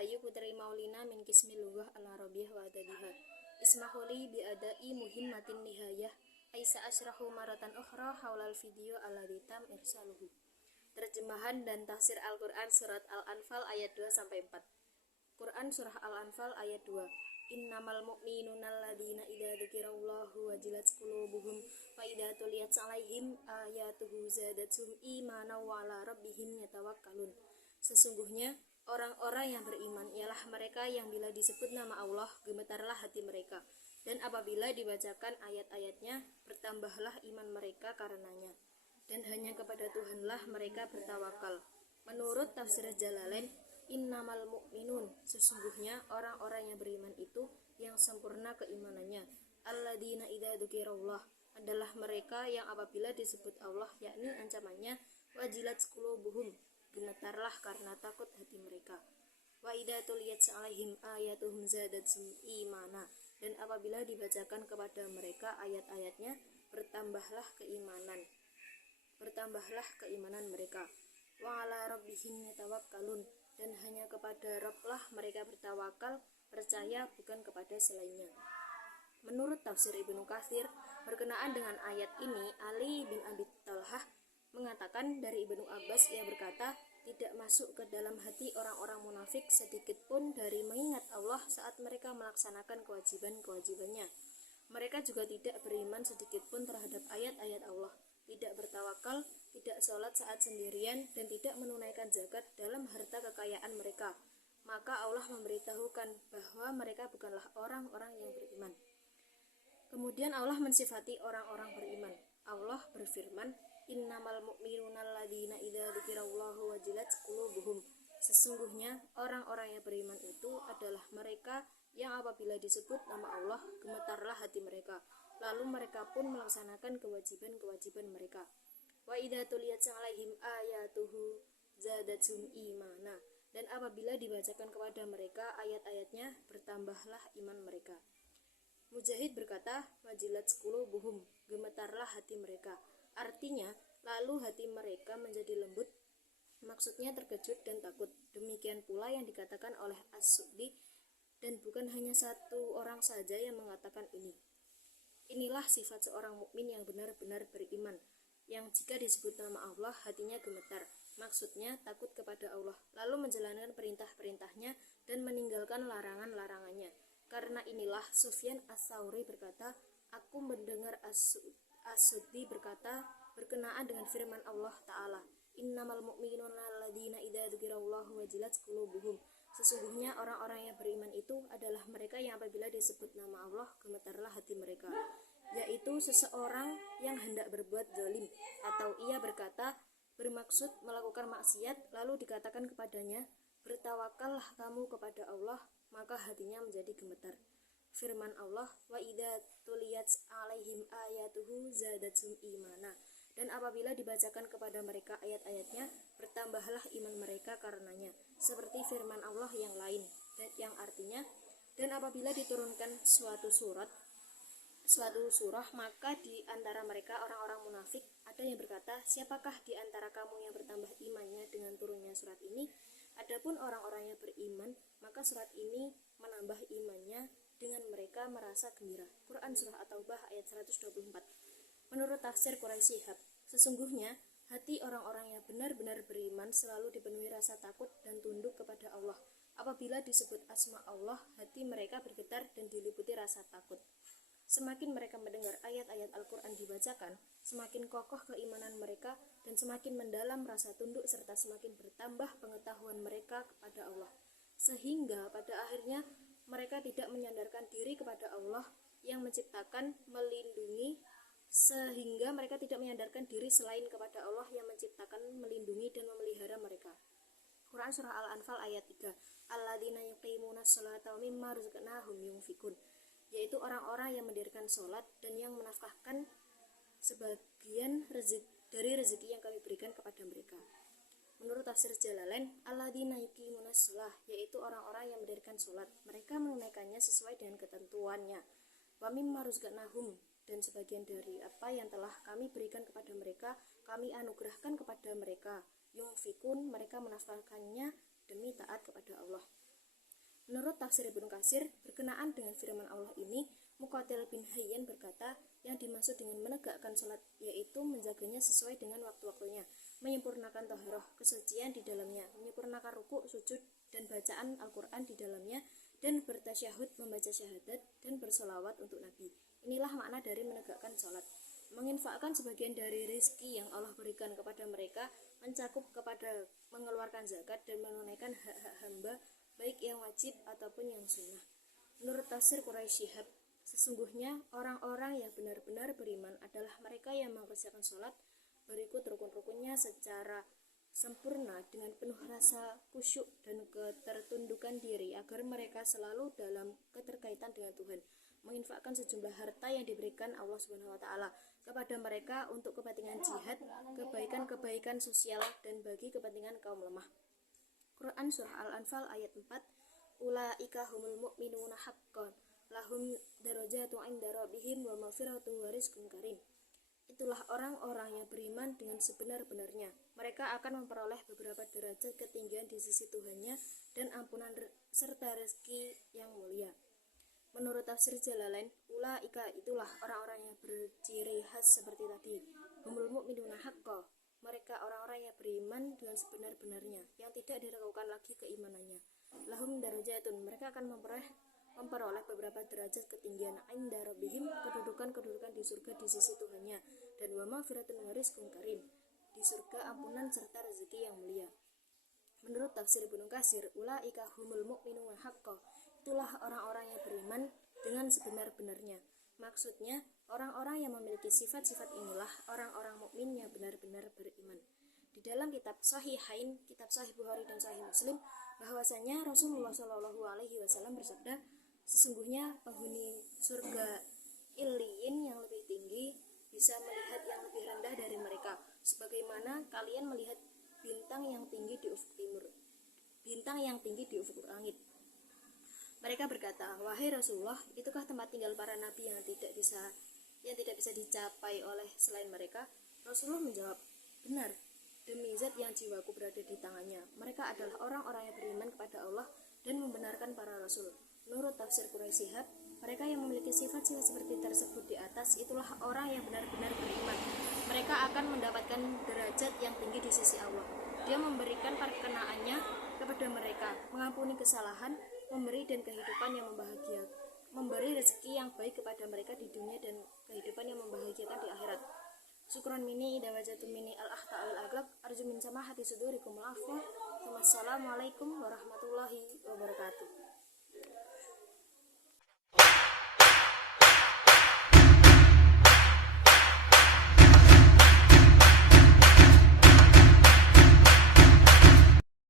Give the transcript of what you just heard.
Rahayu Putri Maulina min Kismi Lughah al-Arabiyyah wa Adadiha. Ismahuli bi adai muhimmatin nihayah Aisa asrahu maratan ukhra haulal video alladhi tam irsaluhu. Terjemahan dan tafsir Al-Quran Surat Al-Anfal ayat 2-4. Quran Surah Al-Anfal ayat 2. Innamal mu'minuna alladhina idza dzukirallahu wajilat qulubuhum wa idza tuliyat 'alaihim ayatuhu zadatuhum imanan wa 'ala rabbihim yatawakkalun. Sesungguhnya orang-orang yang beriman ialah mereka yang bila disebut nama Allah gemetarlah hati mereka, dan apabila dibacakan ayat-ayatnya bertambahlah iman mereka karenanya, dan hanya kepada Tuhanlah mereka bertawakal. Menurut tafsir Jalalain, innamal mu'minun, sesungguhnya orang-orang yang beriman itu yang sempurna keimanannya, alladzina idza dzukirallah, adalah mereka yang apabila disebut Allah, yakni ancamannya, wajilat qulubuhum, gemetarlah karena takut hati mereka, wa idza tuliyat 'alaihim ayatuhum zadatuhum imana, dan apabila dibacakan kepada mereka ayat-ayatnya bertambahlah keimanan mereka, wa 'ala rabbihim yatawakkalun, dan hanya kepada Rabblah mereka bertawakal, percaya bukan kepada selainnya. Menurut tafsir Ibnu Katsir, berkenaan dengan ayat ini, Ali bin Abi Thalhah mengatakan dari Ibnu Abbas, ia berkata, tidak masuk ke dalam hati orang-orang munafik sedikit pun dari mengingat Allah saat mereka melaksanakan kewajiban-kewajibannya. Mereka juga tidak beriman sedikit pun terhadap ayat-ayat Allah, tidak bertawakal, tidak sholat saat sendirian, dan tidak menunaikan zakat dalam harta kekayaan mereka. Maka Allah memberitahukan bahwa mereka bukanlah orang-orang yang beriman. Kemudian Allah mensifati orang-orang beriman. Allah berfirman, innamal mu'minuna alladzina idza dzukirallahu wajilat qulubuhum. Sesungguhnya orang-orang yang beriman itu adalah mereka yang apabila disebut nama Allah gemetarlah hati mereka, lalu mereka pun melaksanakan kewajiban-kewajiban mereka. Wa idza tuliyat 'alaihim ayatuhu zadatuhum imana, dan apabila dibacakan kepada mereka ayat-ayatnya bertambahlah iman mereka. Mujahid berkata, wajilat qulubuhum, gemetarlah hati mereka. Artinya, lalu hati mereka menjadi lembut, maksudnya terkejut dan takut. Demikian pula yang dikatakan oleh As-Suddi, dan bukan hanya satu orang saja yang mengatakan ini. Inilah sifat seorang mukmin yang benar-benar beriman, yang jika disebut nama Allah hatinya gemetar, maksudnya takut kepada Allah, lalu menjalankan perintah-perintahnya dan meninggalkan larangan-larangannya. Karena inilah Sufyan Ats-Tsauri berkata, aku mendengar As-Suddi berkata berkenaan dengan firman Allah Ta'ala, innamal mu'minuna alladzina idza dzukirallahu wajilat qulubuhum. Sesungguhnya orang-orang yang beriman itu adalah mereka yang apabila disebut nama Allah gemetarlah hati mereka, yaitu seseorang yang hendak berbuat zalim, atau ia berkata bermaksud melakukan maksiat, lalu dikatakan kepadanya, bertawakallah kamu kepada Allah, maka hatinya menjadi gemetar. Firman Allah, wa idza tuliyat 'alaihim ayatuhu zadatuhum imana, dan apabila dibacakan kepada mereka ayat-ayatnya bertambahlah iman mereka karenanya, seperti firman Allah yang lain, dan yang artinya, dan apabila diturunkan suatu surah, maka di antara mereka orang-orang munafik ada yang berkata, siapakah di antara kamu yang bertambah imannya dengan turunnya surat ini? Adapun orang-orang yang beriman, maka surat ini menambah imannya dengan mereka merasa gembira. Quran Surah At-Taubah ayat 124. Menurut tafsir Quraisy Shihab, sesungguhnya hati orang-orang yang benar-benar beriman selalu dipenuhi rasa takut dan tunduk kepada Allah. Apabila disebut asma Allah, hati mereka bergetar dan diliputi rasa takut. Semakin mereka mendengar ayat-ayat Al-Quran dibacakan, semakin kokoh keimanan mereka dan semakin mendalam rasa tunduk serta semakin bertambah pengetahuan mereka kepada Allah. Sehingga pada akhirnya mereka tidak menyandarkan diri kepada Allah yang menciptakan, melindungi, sehingga mereka tidak menyandarkan diri selain kepada Allah yang menciptakan, melindungi, dan memelihara mereka. Quran Surah Al-Anfal ayat 3. Alladzina yuqimunas sholata wa mimma razaqnahum yunfikun, yaitu orang-orang yang mendirikan sholat dan yang menafkahkan sebagian dari rezeki yang kami berikan kepada mereka. Menurut tafsir Jalalain, alladzina yuqimunas shalah, yaitu orang-orang yang mendirikan sholat, mereka menunaikannya sesuai dengan ketentuannya. Wa mimma razaqnahum, dan sebagian dari apa yang telah kami berikan kepada mereka, kami anugerahkan kepada mereka. Yunfikun, mereka menafkahkannya demi taat kepada Allah. Menurut tafsir Ibnu Katsir, berkenaan dengan firman Allah ini, Muqatil bin Hayyan berkata, yang dimaksud dengan menegakkan sholat yaitu menjaganya sesuai dengan waktu-waktunya, menyempurnakan taharah, kesucian di dalamnya, menyempurnakan ruku, sujud, dan bacaan Al-Quran di dalamnya, dan bertasyahud, membaca syahadat, dan bersolawat untuk Nabi. Inilah makna dari menegakkan sholat. Menginfakkan sebagian dari rezeki yang Allah berikan kepada mereka, mencakup kepada mengeluarkan zakat dan menunaikan hak-hak hamba, baik yang wajib ataupun yang sunnah. Menurut tafsir Quraisy Shihab, sesungguhnya orang-orang yang benar-benar beriman adalah mereka yang mengerjakan sholat berikut rukun-rukunnya secara sempurna dengan penuh rasa khusyuk dan ketertundukan diri agar mereka selalu dalam keterkaitan dengan Tuhan, menginfakkan sejumlah harta yang diberikan Allah Subhanahu wa taala kepada mereka untuk kepentingan jihad, kebaikan-kebaikan sosial dan bagi kepentingan kaum lemah. Quran Surah Al-Anfal ayat 4, Ulaika humul mu'minuna haqqan lahum darajatun 'inda rabbihim wa maghfiratun wa rizqun karim. Itulah orang-orang yang beriman dengan sebenar-benarnya. Mereka akan memperoleh beberapa derajat ketinggian di sisi Tuhannya dan ampunan serta rezeki yang mulia. Menurut tafsir Jalalain, ulaika itulah orang-orang yang berciri khas seperti tadi. Humul mu'minuna haqqan. Mereka orang-orang yang beriman dengan sebenar-benarnya, yang tidak diragukan lagi keimanannya. Lahum darajatun, mereka akan memperoleh beberapa derajat ketinggian inda rabbihim, kedudukan di surga di sisi Tuhannya, dan wa maghfiratun wa rizqun karim, di surga ampunan serta rezeki yang mulia. Menurut tafsir Ibnu Katsir, ulaika humul mu'minuna haqqan, itulah orang-orang yang beriman dengan sebenar-benarnya. Maksudnya, orang-orang yang memiliki sifat-sifat inilah orang-orang mukmin yang benar-benar beriman. Di dalam kitab Sahihain, kitab Sahih Bukhari dan Sahih Muslim, bahwasanya Rasulullah Shallallahu alaihi wasallam bersabda, sesungguhnya penghuni surga Iliyin yang lebih tinggi bisa melihat yang lebih rendah dari mereka, sebagaimana kalian melihat bintang yang tinggi di ufuk timur, bintang yang tinggi di ufuk langit. Mereka berkata, wahai Rasulullah, itukah tempat tinggal para nabi yang tidak bisa dicapai oleh selain mereka? Rasulullah menjawab, benar, demi zat yang jiwaku berada di tangannya, mereka adalah orang-orang yang beriman kepada Allah dan membenarkan para rasul. Menurut tafsir Quraisy Shihab, mereka yang memiliki sifat-sifat seperti tersebut di atas itulah orang yang benar-benar beriman. Mereka akan mendapatkan derajat yang tinggi di sisi Allah. Dia memberikan perkenaannya kepada mereka, mengampuni kesalahan, memberi dan kehidupan yang membahagiakan, memberi rezeki yang baik kepada mereka di dunia dan kehidupan yang membahagiakan di akhirat. Syukran mini idawajatu mini al-akhta al-aglab arju min samahati sudurikum al-afwa. Wassalamualaikum warahmatullahi